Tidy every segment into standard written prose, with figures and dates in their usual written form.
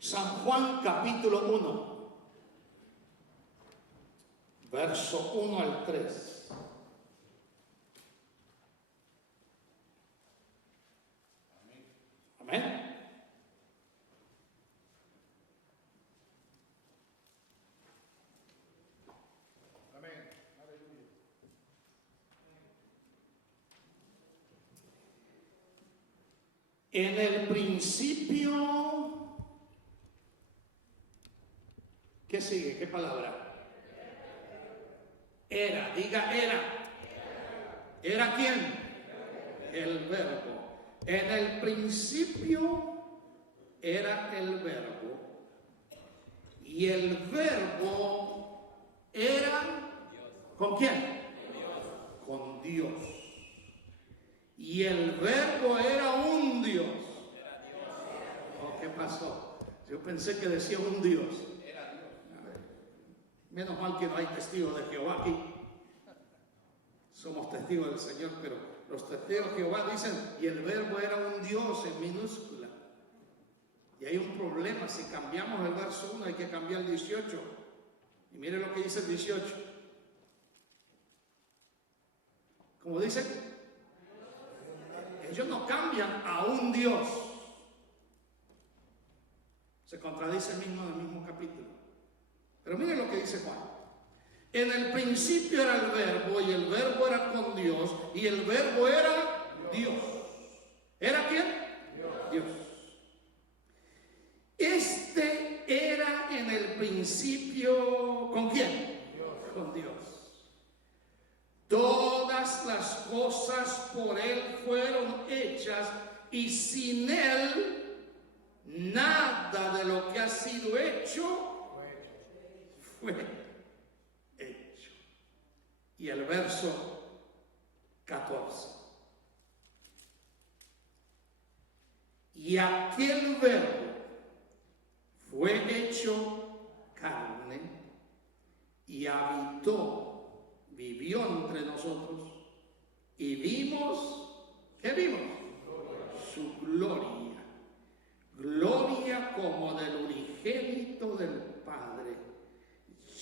San Juan capítulo 1, verso 1 al 3. Amén. Amén. Aleluya. En el principio, ¿qué sigue? ¿Qué palabra? Era, diga era. ¿Era quién? El verbo. En el principio era el verbo. Y el verbo era ¿con quién? Con Dios. Y el verbo era un Dios. Oh, ¿qué pasó? Yo pensé que decía un Dios. Menos mal que no hay testigos de Jehová aquí. Somos testigos del Señor, pero los testigos de Jehová dicen, y el verbo era un Dios en minúscula. Y hay un problema, si cambiamos el verso 1 hay que cambiar el 18. Y mire lo que dice el 18. Como dice, ellos no cambian a un Dios. Se contradice el mismo capítulo. Pero mire lo que dice Juan. En el principio era el verbo, y el verbo era con Dios, y el verbo era Dios. ¿Era quién? Dios. Este era en el principio, ¿con quién? Con Dios. Todas las cosas por Él fueron hechas, y sin Él nada de lo que ha sido hecho fue hecho. Y el verso 14. Y aquel verbo fue hecho carne y habitó, vivió entre nosotros, y vimos, ¿qué vimos? Su gloria, gloria como del unigénito del Padre,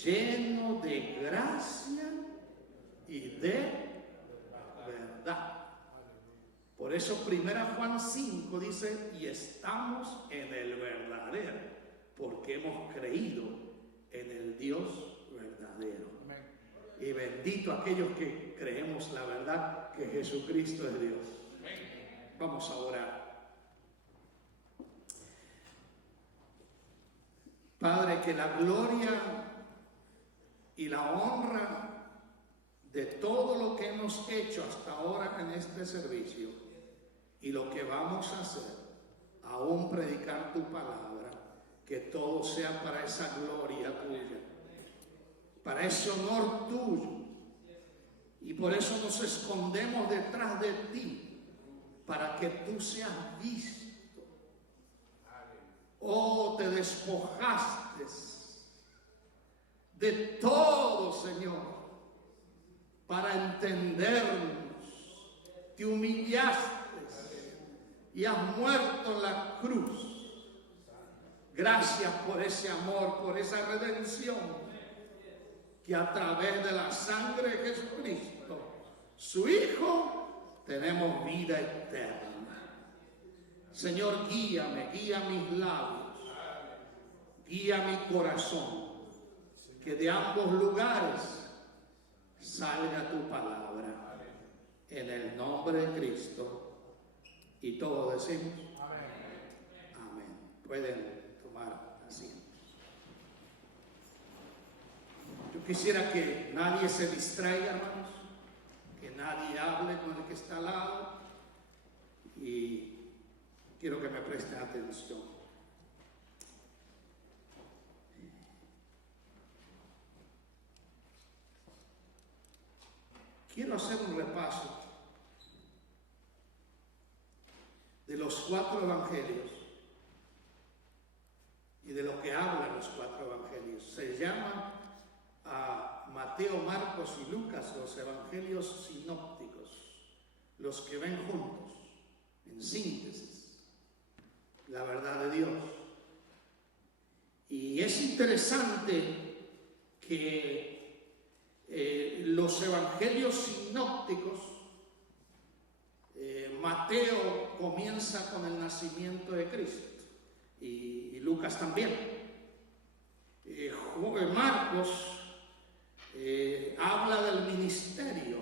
lleno de gracia y de verdad. Por eso 1 Juan 5 dice, y estamos en el verdadero, porque hemos creído en el Dios verdadero. Y bendito aquellos que creemos la verdad que Jesucristo es Dios. Vamos a orar. Padre, que la gloria y la honra de todo lo que hemos hecho hasta ahora en este servicio y lo que vamos a hacer, aún predicar tu palabra, que todo sea para esa gloria tuya, para ese honor tuyo. Y por eso nos escondemos detrás de ti, para que tú seas visto. Oh, te despojaste de todo, Señor, para entendernos. Te humillaste y has muerto en la cruz. Gracias por ese amor, por esa redención, que a través de la sangre de Jesucristo, su Hijo, tenemos vida eterna. Señor, guíame, guía mis labios, guía mi corazón, que de ambos lugares salga tu palabra, en el nombre de Cristo. Y todos decimos amén. Pueden tomar asiento. Yo quisiera que nadie se distraiga, hermanos, que nadie hable con el que está al lado, y quiero que me presten atención. Quiero hacer un repaso de los 4 evangelios y de lo que hablan los 4 evangelios. Se llaman a Mateo, Marcos y Lucas los evangelios sinópticos, los que ven juntos, en síntesis, la verdad de Dios. es interesante que los evangelios sinópticos, Mateo comienza con el nacimiento de Cristo y Lucas también. Marcos habla del ministerio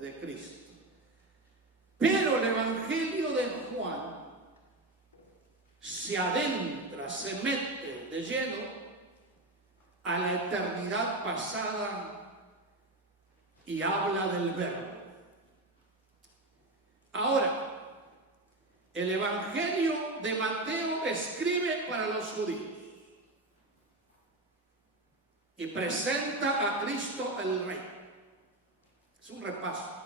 de Cristo. Pero el evangelio de Juan se adentra, se mete de lleno a la eternidad pasada y habla del Verbo. Ahora, el evangelio de Mateo escribe para los judíos y presenta a Cristo el Rey. Es un repaso.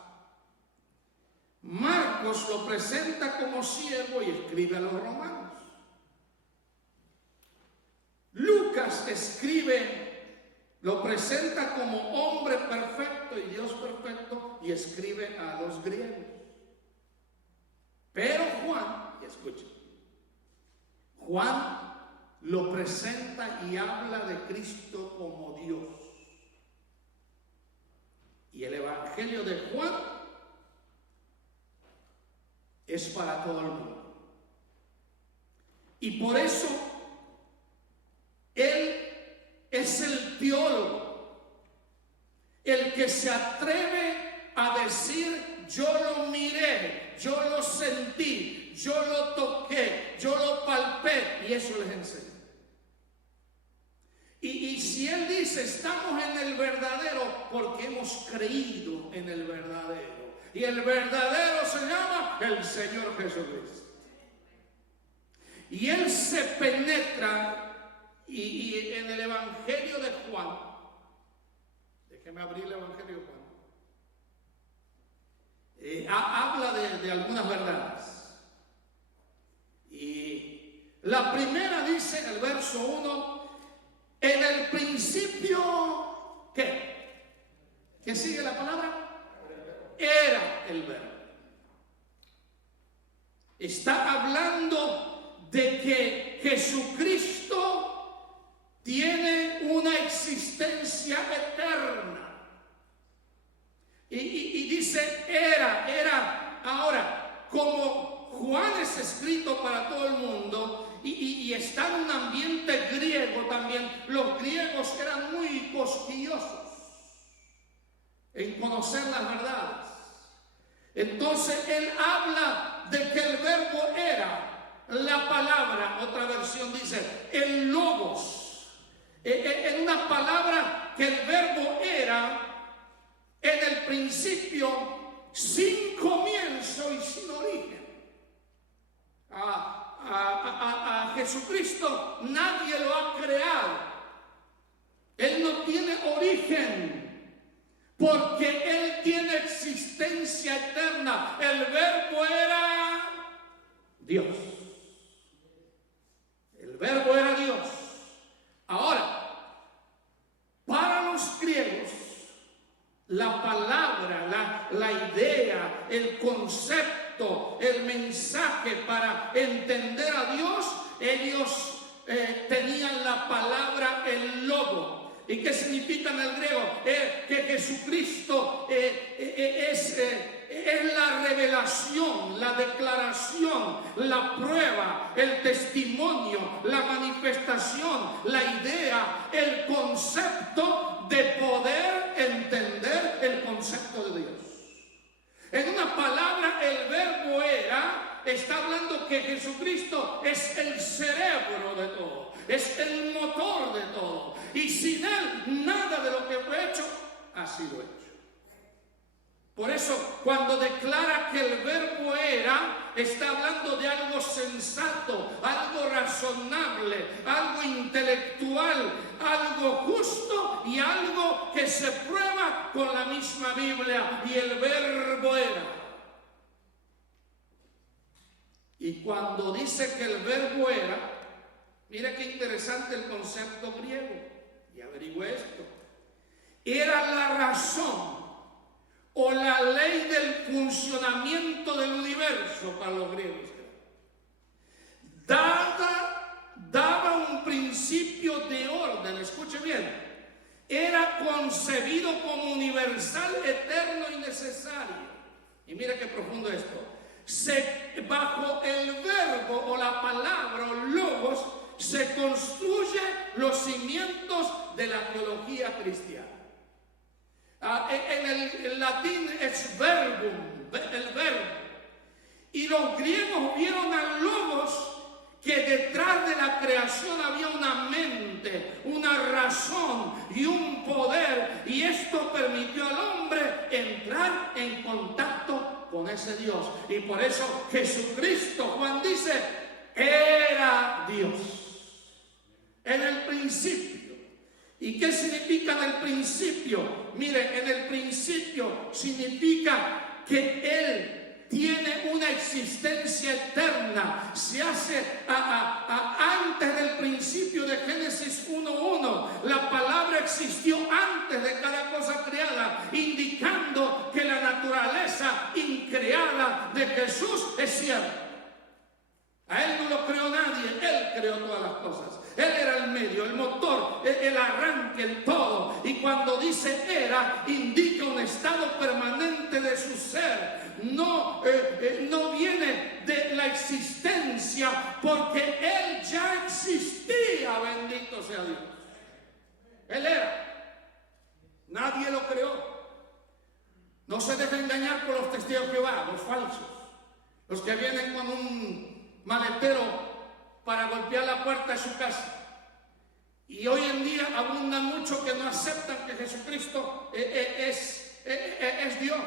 Marcos lo presenta como siervo y escribe a los romanos. Lucas lo presenta como hombre perfecto y Dios perfecto y escribe a los griegos. Pero Juan, y escuchen, Juan lo presenta y habla de Cristo como Dios. Y el evangelio de Juan es para todo el mundo. Y por eso él es el teólogo, el que se atreve a decir: yo lo miré, yo lo sentí, yo lo toqué, yo lo palpé, y eso les enseña. Y si él dice: estamos en el verdadero, porque hemos creído en el verdadero. Y el verdadero se llama el Señor Jesucristo. Y él se penetra y en el evangelio de Juan, déjeme abrir el evangelio de Juan, habla de algunas verdades. Y la primera dice, el verso 1, en el principio, ¿qué? ¿Qué sigue la palabra? Era el Verbo. Está hablando de que Jesucristo tiene una existencia eterna. Y dice era. Ahora, como Juan es escrito para todo el mundo y está en un ambiente griego también, los griegos eran muy cosquillosos en conocer las verdades. Entonces él habla de que el Verbo era la palabra. Otra versión dice el logos, en una palabra que el Verbo era en el principio, sin comienzo y sin origen. A Jesucristo nadie lo ha creado. Él no tiene origen, porque Él tiene existencia eterna. El Verbo era Dios. El Verbo era Dios. Ahora, para los griegos, la palabra, la idea, el concepto, el mensaje para entender a Dios, ellos tenían la palabra el logo. ¿Y qué significa en el griego? Que Jesucristo es la revelación, la declaración, la prueba, el testimonio, la manifestación, la idea, el concepto de poder entender el concepto de Dios. En una palabra, el Verbo está hablando que Jesucristo es el cerebro de todo, es el motor de todo, y sin Él nada de lo que fue hecho ha sido hecho. Por eso, cuando declara que el Verbo está hablando de algo sensato, algo razonable, algo intelectual, algo justo y algo que se prueba con la misma Biblia. Y el Verbo era. Y cuando dice que el Verbo era, mira qué interesante el concepto griego. Y averigüe esto. Era la razón o la ley del funcionamiento del universo para los griegos. Daba un principio de orden bien, era concebido como universal, eterno y necesario. Y mira qué profundo esto. Bajo el verbo o la palabra o logos se construyen los cimientos de la teología cristiana. En el latín es verbum, el verbo. Y los griegos vieron al logos que detrás de la creación había una mente, una razón y un poder, y esto permitió al hombre entrar en contacto con ese Dios. Y por eso Jesucristo, Juan dice, era Dios en el principio. ¿Y qué significa en el principio? Miren, en el principio significa que Él tiene una existencia eterna. Se hace antes del principio de Génesis 1:1. La palabra existió antes de cada cosa creada, indicando que la naturaleza increada de Jesús es cierta. A Él no lo creó nadie, Él creó todas las cosas. Él era el medio, el motor, el arranque, el todo. Y cuando dice era, indica un estado permanente de su ser. No viene de la existencia, porque Él ya existía, bendito sea Dios. Él era. Nadie lo creó. No se deje engañar por los testigos de Jehová, los falsos. Los que vienen con un maletero para golpear la puerta de su casa. Y hoy en día abundan muchos que no aceptan que Jesucristo es Dios.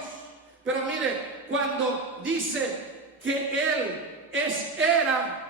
Pero mire, cuando dice que Él era,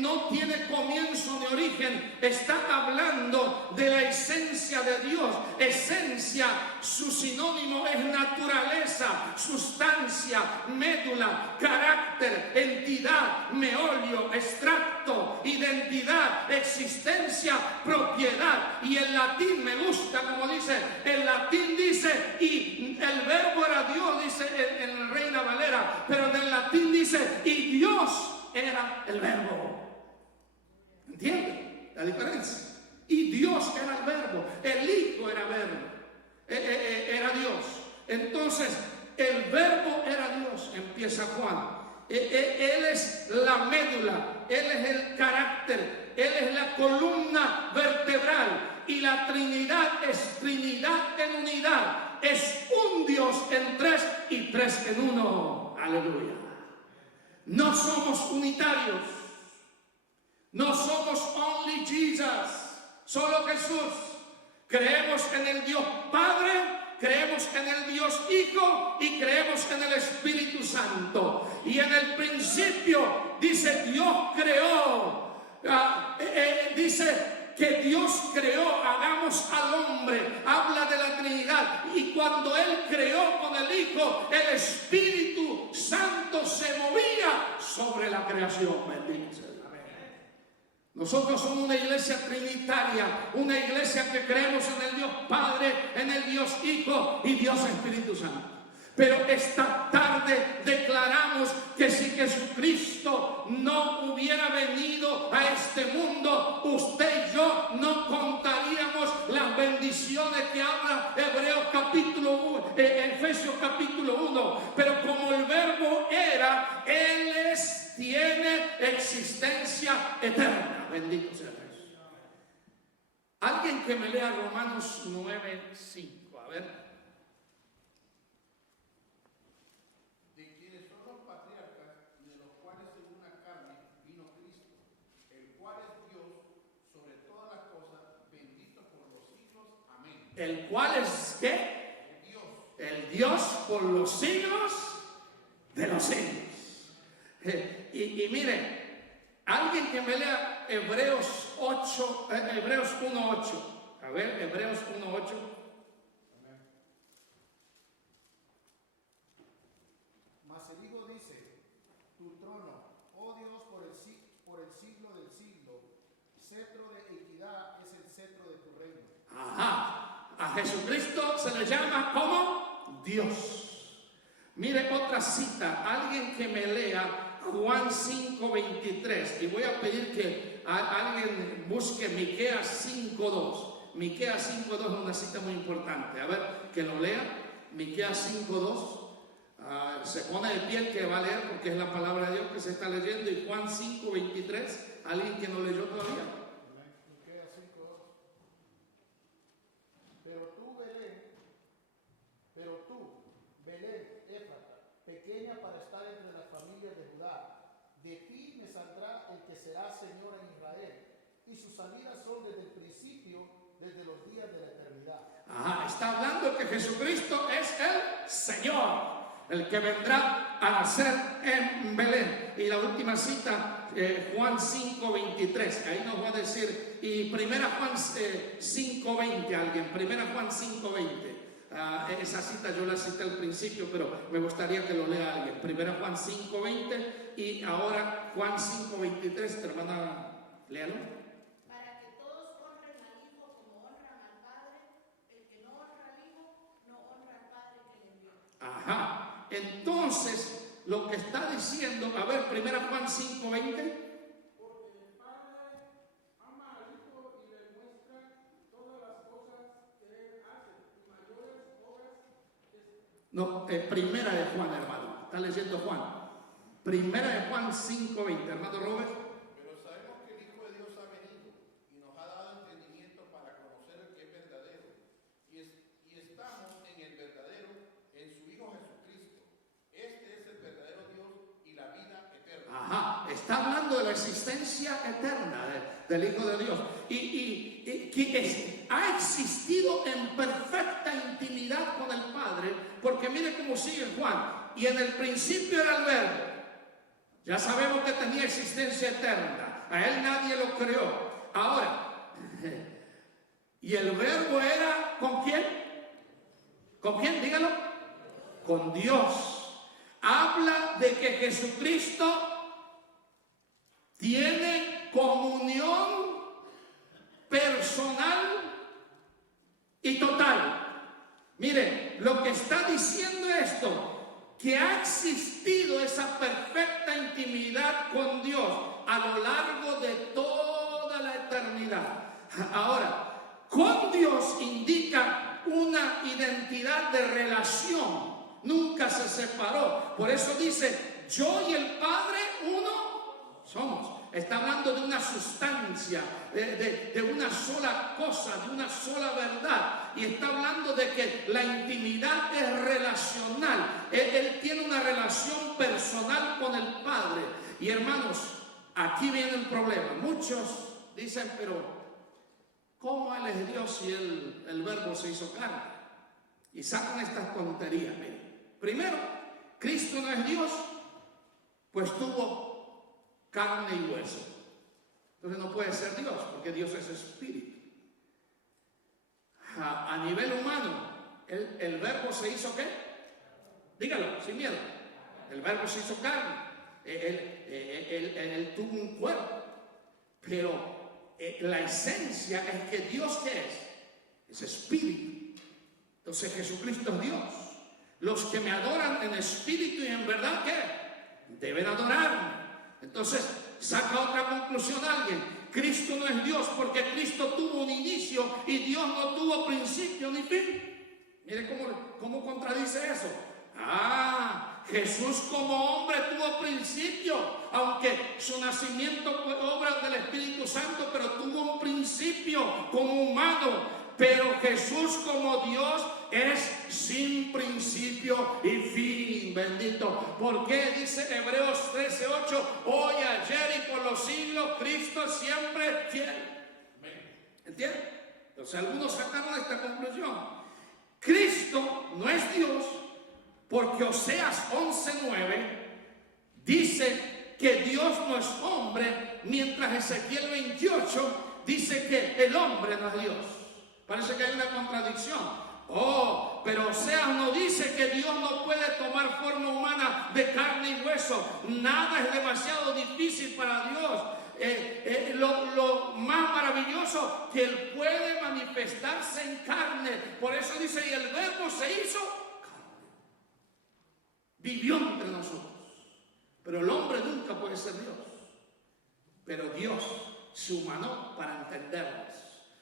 no tiene comienzo ni origen, está hablando de la esencia de Dios. Esencia, su sinónimo es naturaleza, sustancia, médula, carácter, entidad, meolio, extracto, identidad, existencia, propiedad. Y el latín me gusta como dice, el latín dice, y el verbo era Dios, dice en Reina Valera, pero en el latín dice, y Dios era el verbo. ¿Entienden la diferencia? Y Dios era el verbo, el Hijo era verbo, era Dios. Entonces el verbo era Dios, empieza Juan. Él es la médula, Él es el carácter, Él es la columna vertebral. Y la Trinidad es Trinidad en unidad, es un Dios en tres y tres en uno. Aleluya. No somos unitarios, no somos only Jesus, solo Jesús. Creemos en el Dios Padre, creemos en el Dios Hijo y creemos en el Espíritu Santo. Y en el principio dice Dios creó, dice que Dios creó, hagamos al hombre, habla de la Trinidad. Y cuando Él creó con el Hijo, el Espíritu Santo se movía sobre la creación. Bendito sea Dios. Nosotros somos una iglesia trinitaria, una iglesia que creemos en el Dios Padre, en el Dios Hijo y Dios Espíritu Santo. Pero esta tarde declaramos que si Jesucristo no hubiera venido a este mundo, usted y yo no contaríamos las bendiciones que habla Efesios capítulo 1. Pero como el verbo era, Él tiene existencia eterna. Bendito sea Dios. Alguien que me lea Romanos 9:5. A ver. El cual es ¿qué? El Dios por los siglos de los siglos. Y mire, alguien que me lea Hebreos 1:8. A ver, Hebreos 1:8. Mas el Hijo dice, tu trono, oh Dios, por el siglo del siglo, cetro de equidad es el cetro de tu reino. Ajá. A Jesucristo se le llama como Dios. Mire otra cita, alguien que me lea Juan 5:23 y voy a pedir que alguien busque Miqueas 5:2. Miqueas 5:2 es una cita muy importante. A ver, que lo lea. Miqueas 5:2. Se pone de pie el que va a leer porque es la palabra de Dios que se está leyendo. Y Juan 5:23, alguien que no leyó todavía. Miqueas 5:2. Pero tú, Belén, Éfrata, pequeña para estar entre las familias de Judá, de ti me saldrá el que será Señor en Israel, y sus salidas son desde el principio, desde los días de la eternidad. Ajá, está hablando que Jesucristo es el Señor, el que vendrá a nacer en Belén. Y la última cita, Juan 5:23, ahí nos va a decir, y primera Juan 5:20, alguien, primera Juan 5:20. Esa cita yo la cité al principio, pero me gustaría que lo lea alguien. Primera Juan 5:20 y ahora Juan 5:23, hermana, léalo. Para que todos honren al Hijo como honran al Padre. El que no honra al Hijo, no honra al Padre que le envió. Ajá, entonces lo que está diciendo, a ver, primera Juan 5:20. Porque el Padre ama al Hijo y le muestra todas las cosas que Él hace, y mayores obras que... No, primera de Juan, hermano, está leyendo Juan. Primera de Juan 5:20, hermano Robert. Pero sabemos que el Hijo de Dios ha venido y nos ha dado entendimiento para conocer el que es verdadero. Y estamos en el verdadero, en su Hijo Jesucristo. Este es el verdadero Dios y la vida eterna. Ajá, está hablando de la existencia eterna del Hijo de Dios. Y que ha existido en perfecta intimidad con el Padre, porque mire cómo sigue Juan. Y en el principio era el Verbo. Ya sabemos que tenía existencia eterna. A él nadie lo creó. Ahora, y el Verbo era ¿con quién? ¿Con quién? Dígalo. Con Dios. Habla de que Jesucristo tiene comunión personal y total. Mire, lo que está diciendo esto, que ha existido esa perfecta intimidad con Dios a lo largo de toda la eternidad. Ahora, con Dios indica una identidad de relación, nunca se separó. Por eso dice, yo y el Padre uno somos. Está hablando de una sustancia, de una sola cosa, de una sola verdad. Y está hablando de que la intimidad es relacional. Él tiene una relación personal con el Padre. Y hermanos, aquí viene el problema. Muchos dicen, pero ¿cómo Él es Dios si el Verbo se hizo carne? Y sacan estas tonterías. Miren. Primero, Cristo no es Dios, pues tuvo carne y hueso. Entonces no puede ser Dios, porque Dios es espíritu. A nivel humano, el Verbo se hizo ¿qué? Dígalo, sin miedo. El Verbo se hizo carne. Él tuvo un cuerpo. Pero la esencia es que Dios ¿qué es? Es espíritu. Entonces Jesucristo es Dios. Los que me adoran en espíritu y en verdad ¿qué? Deben adorarme. Entonces, saca otra conclusión alguien. Cristo no es Dios porque Cristo tuvo un inicio y Dios no tuvo principio ni fin. Mire cómo contradice eso. Jesús como hombre tuvo principio, aunque su nacimiento fue obra del Espíritu Santo, pero tuvo un principio como humano. Pero Jesús como Dios es sin principio y fin, bendito. ¿Por qué? Dice Hebreos 13:8, hoy, ayer y por los siglos, Cristo siempre fiel. ¿Entienden? Entonces algunos sacaron esta conclusión. Cristo no es Dios porque Oseas 11:9 dice que Dios no es hombre, mientras Ezequiel 28 dice que el hombre no es Dios. Parece que hay una contradicción. Pero Oseas no dice que Dios no puede tomar forma humana de carne y hueso. Nada es demasiado difícil para Dios. Lo más maravilloso que Él puede manifestarse en carne. Por eso dice, y el Verbo se hizo carne. Vivió entre nosotros. Pero el hombre nunca puede ser Dios. Pero Dios se humanó para entendernos,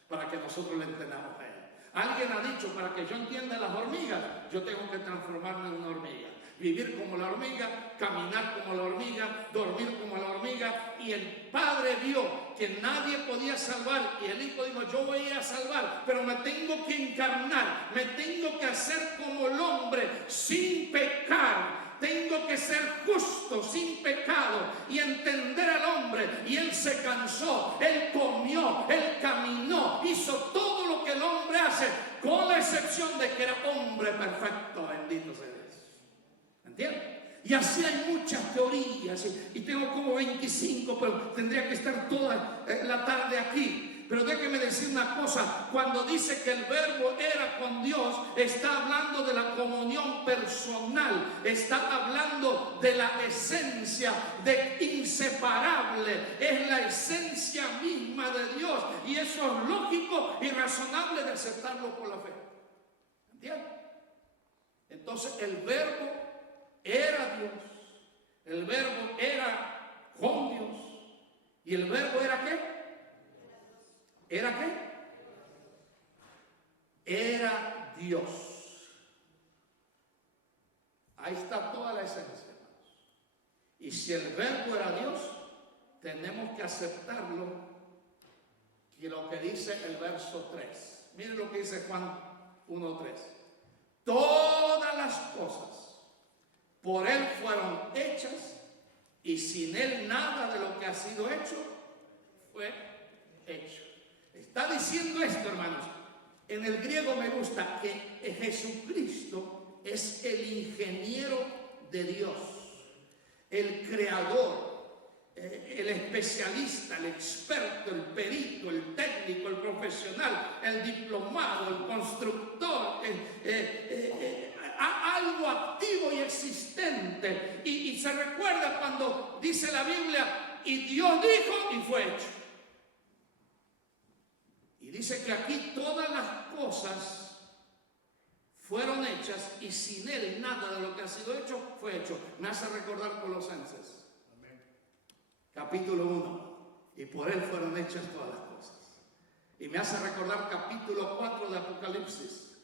para que nosotros le entendamos a Él. Alguien ha dicho, para que yo entienda las hormigas, yo tengo que transformarme en una hormiga. Vivir como la hormiga, caminar como la hormiga, dormir como la hormiga. Y el Padre vio que nadie podía salvar. Y el Hijo dijo, yo voy a salvar, pero me tengo que encarnar. Me tengo que hacer como el hombre, sin pecar. Tengo que ser justo, sin pecado, y entender al hombre. Y él se cansó, él comió, él caminó, hizo todo lo que el hombre hace, con la excepción de que era hombre perfecto. Bendito sea Dios. ¿Entiendes? Y así hay muchas teorías, y tengo como 25, pero tendría que estar toda la tarde aquí. Pero déjeme decir una cosa, cuando dice que el verbo era con Dios, está hablando de la comunión personal, está hablando de la esencia, de inseparable, es la esencia misma de Dios, y eso es lógico y razonable de aceptarlo por la fe. ¿Entiendes? Entonces el verbo era Dios, el verbo era con Dios, y el verbo era ¿qué? ¿Era qué? Era Dios. Ahí está toda la esencia, hermanos. Y si el verbo era Dios, tenemos que aceptarlo, que lo que dice el verso 3. Miren lo que dice Juan 1:3. Todas las cosas por Él fueron hechas, y sin Él nada de lo que ha sido hecho fue hecho. Está diciendo esto, hermanos. En el griego me gusta que Jesucristo es el ingeniero de Dios, el creador, el especialista, el experto, el perito, el técnico, el profesional, el diplomado, el constructor, algo activo y existente. Y se recuerda cuando dice la Biblia, y Dios dijo y fue hecho. Y dice que aquí todas las cosas fueron hechas, y sin Él nada de lo que ha sido hecho fue hecho. Me hace recordar Colosenses, capítulo 1, y por Él fueron hechas todas las cosas. Y me hace recordar capítulo 4 de Apocalipsis,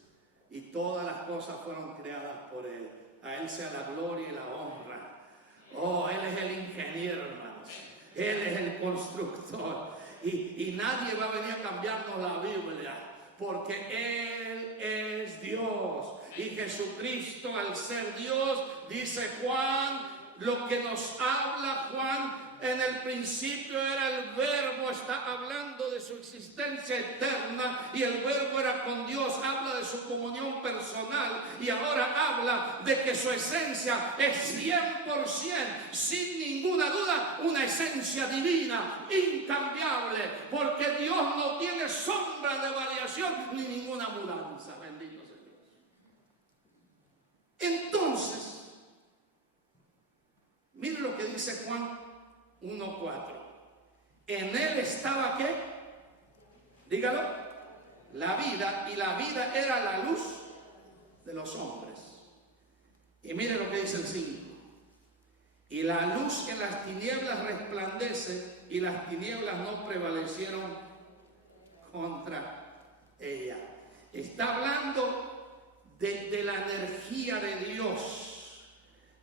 y todas las cosas fueron creadas por Él. A Él sea la gloria y la honra. Oh, Él es el ingeniero, hermanos. Él es el constructor. Y nadie va a venir a cambiarnos la Biblia, porque Él es Dios. Y Jesucristo, al ser Dios, dice Juan, lo que nos habla Juan, en el principio era el verbo, está hablando de su existencia eterna, y el verbo era con Dios, habla de su comunión personal, y ahora habla de que su esencia es 100%, sin ninguna duda, una esencia divina, incambiable, porque Dios no tiene sombra de variación ni ninguna mudanza. Bendito sea Dios. Entonces, mire lo que dice Juan 1:4. En Él estaba ¿qué? Dígalo. La vida, y la vida era la luz de los hombres. Y mire lo que dice el 5. Y la luz en las tinieblas resplandece, y las tinieblas no prevalecieron contra ella. Está hablando de la energía de Dios.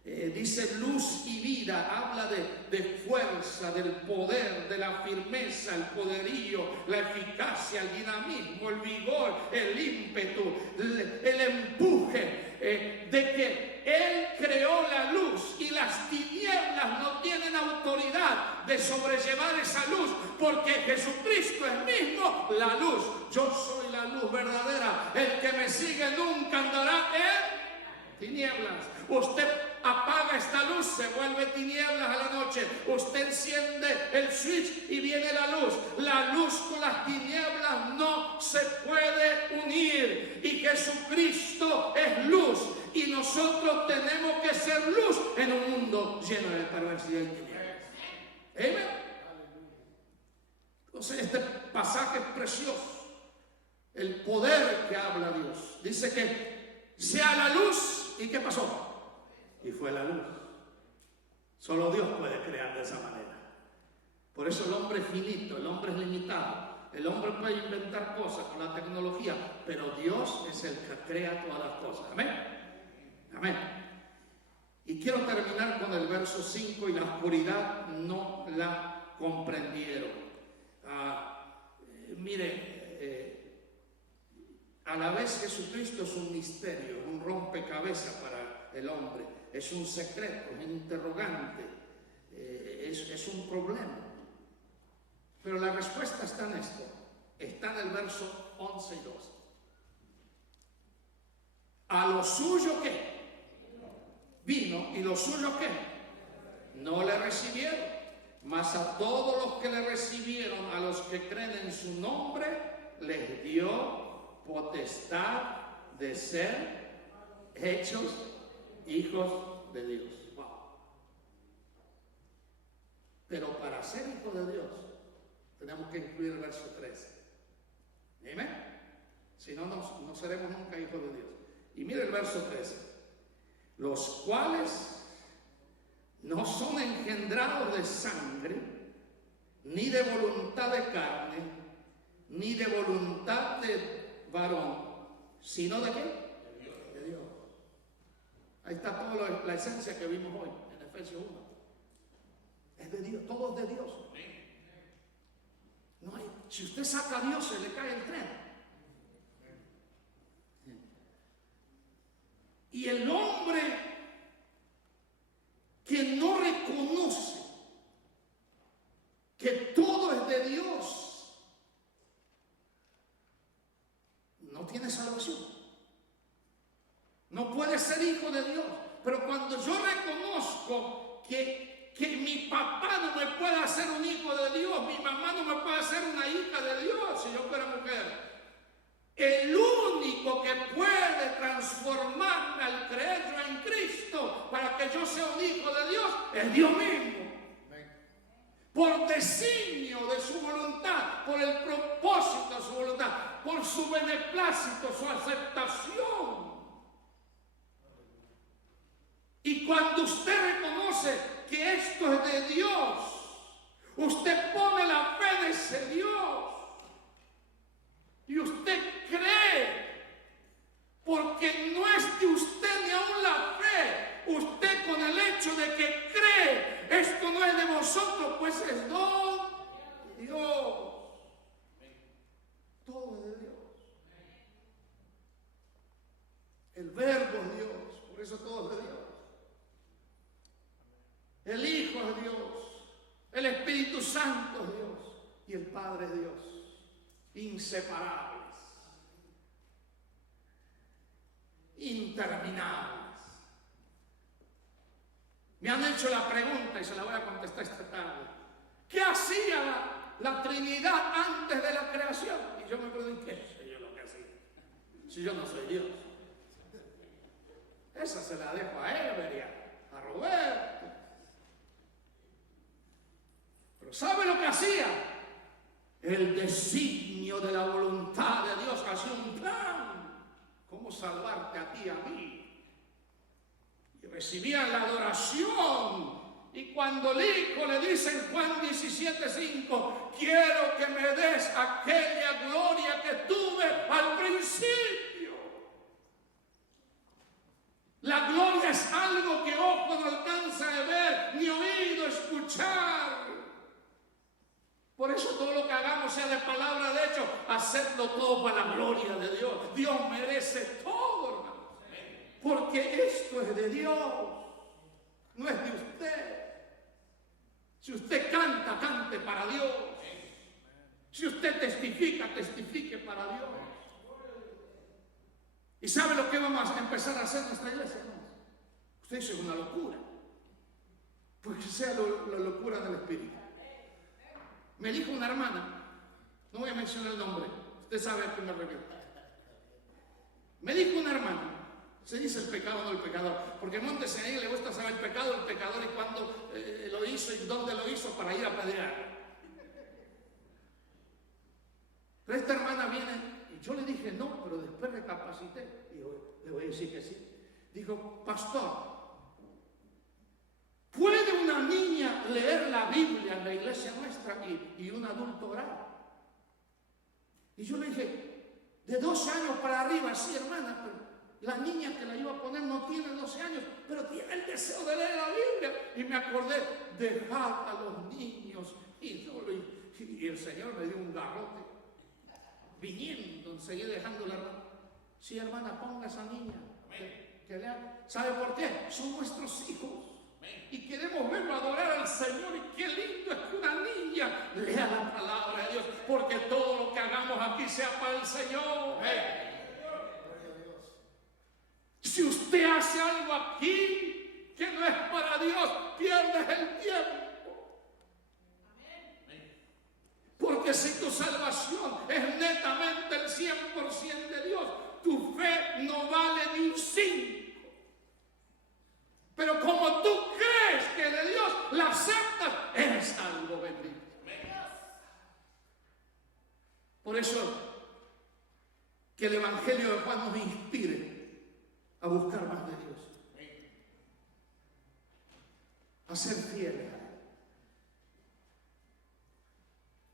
Dice luz y vida, habla de fuerza, del poder, de la firmeza, el poderío, la eficacia, el dinamismo, el vigor, el ímpetu, el empuje, de que Él creó la luz, y las tinieblas no tienen autoridad de sobrellevar esa luz, porque Jesucristo es mismo la luz. Yo soy la luz verdadera. El que me sigue nunca andará en tinieblas. Usted apaga esta luz, se vuelve tinieblas a la noche. Usted enciende el switch y viene la luz. La luz con las tinieblas no se puede unir. Y Jesucristo es luz. Y nosotros tenemos que ser luz en un mundo lleno de perversidad y tinieblas. Amén. Entonces este pasaje es precioso. El poder que habla Dios. Dice que sea la luz. ¿Y qué pasó? Y fue la luz. Solo Dios puede crear de esa manera. Por eso el hombre es finito, el hombre es limitado. El hombre puede inventar cosas con la tecnología, pero Dios es el que crea todas las cosas. Amén. Amén. Y quiero terminar con el verso 5, y la oscuridad no la comprendieron. A la vez Jesucristo es un misterio, un rompecabezas para el hombre, es un secreto, es un interrogante, es un problema. Pero la respuesta está en esto, está en el verso 11 y 12. A lo suyo ¿qué? Vino, y lo suyo ¿qué? No le recibieron, mas a todos los que le recibieron, a los que creen en su nombre, les dio potestad de ser hechos hijos de Dios. Wow. Pero para ser hijo de Dios tenemos que incluir el verso 13. ¿Amén? Si no, no seremos nunca hijos de Dios. Y mire el verso 13. Los cuales no son engendrados de sangre, ni de voluntad de carne, ni de voluntad de varón, sino ¿de qué? De Dios. Ahí está toda la esencia que vimos hoy en Efesios 1. Es de Dios, todo es de Dios. No hay, si usted saca a Dios, se le cae el tren. Y el hombre que no reconoce que todo es de Dios, no tiene salvación. No puede ser hijo de Dios. Pero cuando yo reconozco que mi papá no me puede hacer un hijo de Dios, mi mamá no me puede hacer una hija de Dios si yo fuera mujer, el único que puede transformarme al creer yo en Cristo para que yo sea un hijo de Dios es Dios mismo. Por designio de su voluntad, por el propósito de su voluntad, por su beneplácito, su aceptación. Y cuando usted reconoce que esto es de Dios, usted pone la fe de ese Dios. Y usted cree, porque no es de usted ni aún la fe. Usted con el hecho de que cree, esto no es de vosotros, pues es don de Dios. Todo es de Dios. El verbo es Dios, por eso todo es de Dios. El Hijo es Dios, el Espíritu Santo es Dios y el Padre es Dios. Inseparables, interminables. Me han hecho la pregunta y se la voy a contestar esta tarde. ¿Qué hacía la Trinidad antes de la creación? Y yo me pregunté, ¿qué sé yo lo que hacía? Si yo no soy Dios. Esa se la dejo a Ever y a Roberto. Pero ¿sabe lo que hacía? El designio de la voluntad de Dios hacía un plan. ¿Cómo salvarte a ti y a mí? Y recibían la adoración. Y cuando el Hijo le dice en Juan 17:5, quiero que me des aquella gloria que tuve al principio. La gloria es algo que ojo no alcanza a ver, ni oído escuchar. Por eso todo lo que hagamos, sea de palabra, de hecho, hacedlo todo para la gloria de Dios. Dios merece todo, hermano. Porque esto es de Dios, no es de usted. Si usted canta, cante para Dios. Si usted testifica, testifique para Dios. ¿Y sabe lo que vamos a empezar a hacer en nuestra iglesia, hermano? Usted dice, es una locura. Pues que sea la locura del Espíritu. Me dijo una hermana, no voy a mencionar el nombre, usted sabe a qué me refiero. Me dijo una hermana, se dice el pecado, no el pecador, porque en Montes a ella le gusta saber el pecado del pecador y cuándo lo hizo y dónde lo hizo para ir a apedrearlo. Pero esta hermana viene y yo le dije no, pero después recapacité. Digo, le voy a decir que sí. Dijo, pastor, ¿puede una una niña leer la Biblia en la iglesia nuestra y un adulto orar. Y yo le dije, de 12 años para arriba, sí, hermana, pero la niña que la iba a poner no tiene 12 años, pero tiene el deseo de leer la Biblia. Y me acordé, dejar a los niños. Y el Señor me dio un garrote, viniendo enseguida dejando la hermana. Sí, hermana, ponga a esa niña. Que lea. ¿Sabe por qué? Son nuestros hijos. Y queremos verlo adorar al Señor. Y qué lindo es que una niña lea la palabra de Dios. Porque todo lo que hagamos aquí sea para el Señor. Si usted hace algo aquí que no es para Dios, pierdes el tiempo. Porque si tu salvación es netamente el 100% de Dios, tu fe no vale ni un 5. Pero como tú crees que de Dios la aceptas, eres algo bendito. Por eso, que el Evangelio de Juan nos inspire a buscar más de Dios, a ser fieles a Él.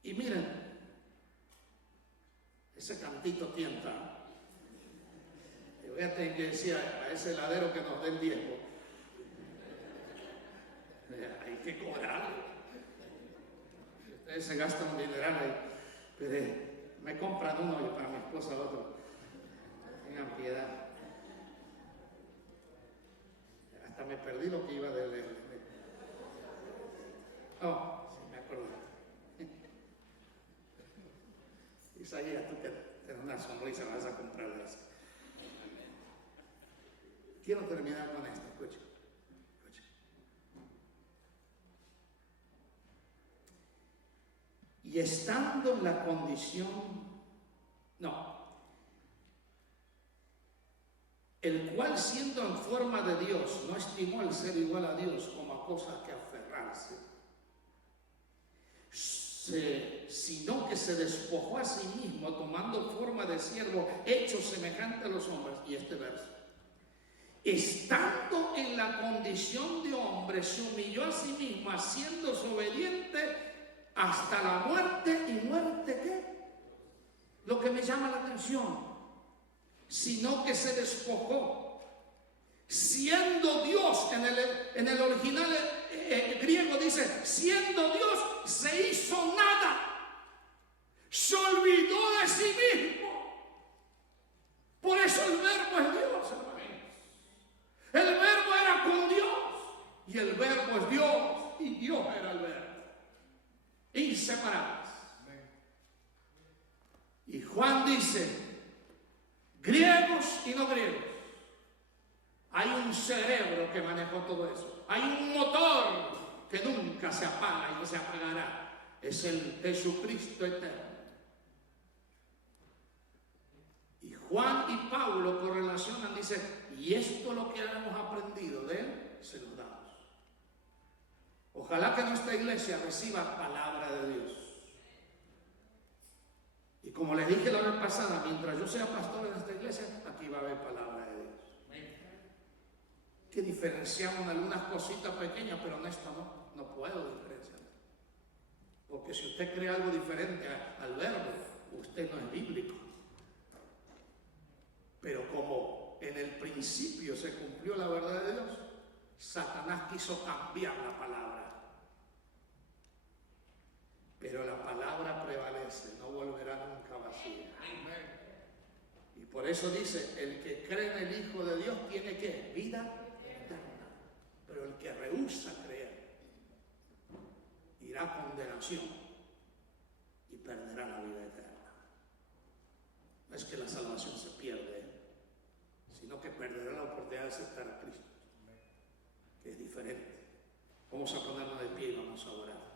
Y miren, ese cantito tienta. Le voy a tener que decir a ese heladero que nos dé el diezmo. Hay que cobrar. Ustedes se gastan un dineral ahí, pero me compran uno y para mi esposa otro. Tengan piedad. Hasta me perdí lo que iba de leer. Oh, sí, me acuerdo. Isaías, tú que tienes una sonrisa, vas a comprar eso. Quiero terminar con esto, escucha. Y estando en la condición, el cual siendo en forma de Dios, no estimó el ser igual a Dios como a cosa que aferrarse, sino que se despojó a sí mismo, tomando forma de siervo, hecho semejante a los hombres. Y este verso, estando en la condición de hombre, se humilló a sí mismo, haciéndose obediente hasta la muerte. ¿Y muerte qué? Lo que me llama la atención, sino que se despojó, siendo Dios. En el original griego dice, siendo Dios, se hizo nada, se olvidó de sí mismo. Por eso el verbo es Dios, hermanos. El verbo era con Dios y el verbo es Dios y Dios era el verbo, inseparables. Y Juan dice, griegos y no griegos, hay un cerebro que manejó todo eso, hay un motor que nunca se apaga y no se apagará, es el Jesucristo eterno. Y Juan y Pablo correlacionan, dicen, y esto es lo que hemos aprendido de él, se lo damos. Ojalá que nuestra iglesia reciba palabra de Dios. Y como les dije la vez pasada, mientras yo sea pastor en esta iglesia, aquí va a haber palabra de Dios. Que diferenciamos en algunas cositas pequeñas, pero en esto no puedo diferenciar. Porque si usted cree algo diferente al verbo, usted no es bíblico. Pero como en el principio se cumplió la verdad de Dios, Satanás quiso cambiar la palabra. Pero la palabra prevalece, no volverá nunca vacía. Y por eso dice, el que cree en el Hijo de Dios tiene ¿qué? Vida eterna. Pero el que rehúsa creer irá a condenación y perderá la vida eterna. No es que la salvación se pierde, sino que perderá la oportunidad de aceptar a Cristo, que es diferente. Vamos a ponernos de pie y vamos a orar.